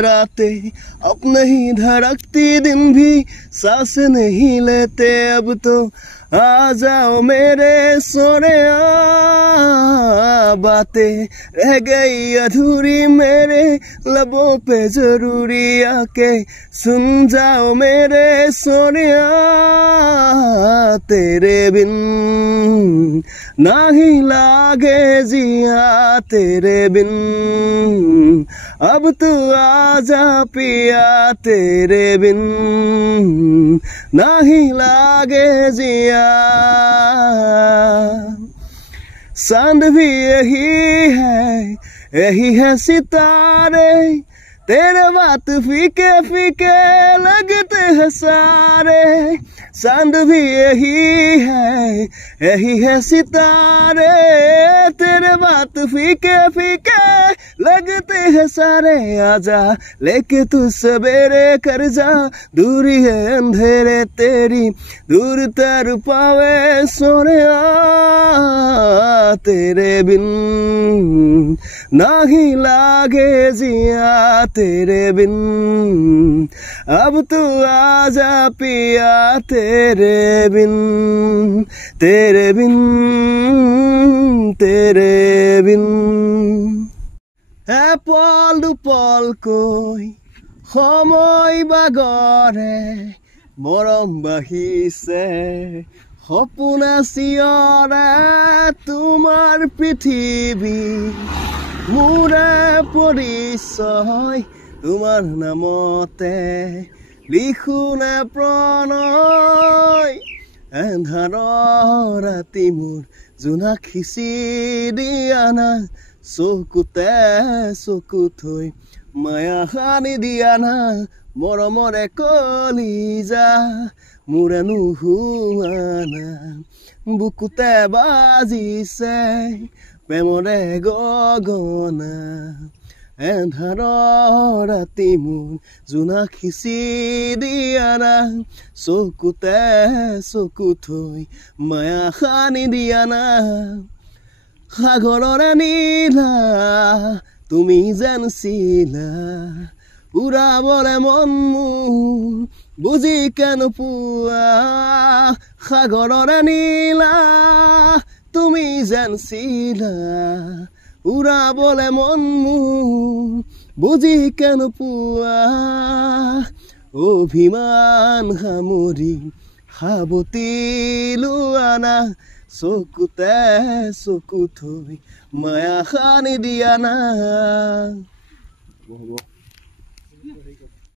रातें अब नहीं धड़कती, दिन भी सांस नहीं लेते, अब तो आ जाओ मेरे सोनिया। बातें रह गई अधूरी मेरे लबों पे जरूरी, आके सुन जाओ मेरे सोनिया। तेरे बिन नहीं लागे जिया, तेरे बिन अब तू आजा पिया, तेरे बिन नहीं लागे जिया। चांद भी यही है सितारे, तेरे बात फीके फीके लगते हैं सारे। चांद भी यही है सितारे, तेरे बात फीके फीके लगते हैं सारे। आजा लेके तू सवेरे कर जा, दूरी है अंधेरे तेरी दूर तर पावे सोनिया। तेरे बिन नहीं लागे जिया, तेरे बिन अब तू आजा पिया, तेरे बिन तेरे बिन तेरे बिन। पल दुपल কৈ সময় বাগৰে মৰম বাঢ়িছে, সপোন চিঞৰে তোমাৰ পৃথিৱী। মোৰে পৰিচয় তোমাৰ নামতে, লিখোনে প্ৰণয়। এন্ধাৰ ৰাতি মোৰ জোনাক খিচি দিয়া না, চকুতে চকু থৈ মায়া সানি দিয়া না। মৰমৰে কলিজা মোৰে নুশুৱা না, বুকুতে বাজিছে প্ৰেমৰে গগনা। এন্ধাৰ ৰাতি মোৰ জোনাক খিচি দিয়া না, চকুতে চকু থৈ মায়া সানি দিয়া না। সাগৰৰে নীলা তুমি যেন চিলা, উৰাবলে মন মোৰ বুজি কেন পোৱা। সাগৰৰে নীলা তুমি যেন চিলা, উৰাবলে মন মোৰ বুজি কেন পোৱা। অভিমান সামৰি সাৱটি লোৱা না, চকুতে চকু থৈ মায়া সানি দিয়া না।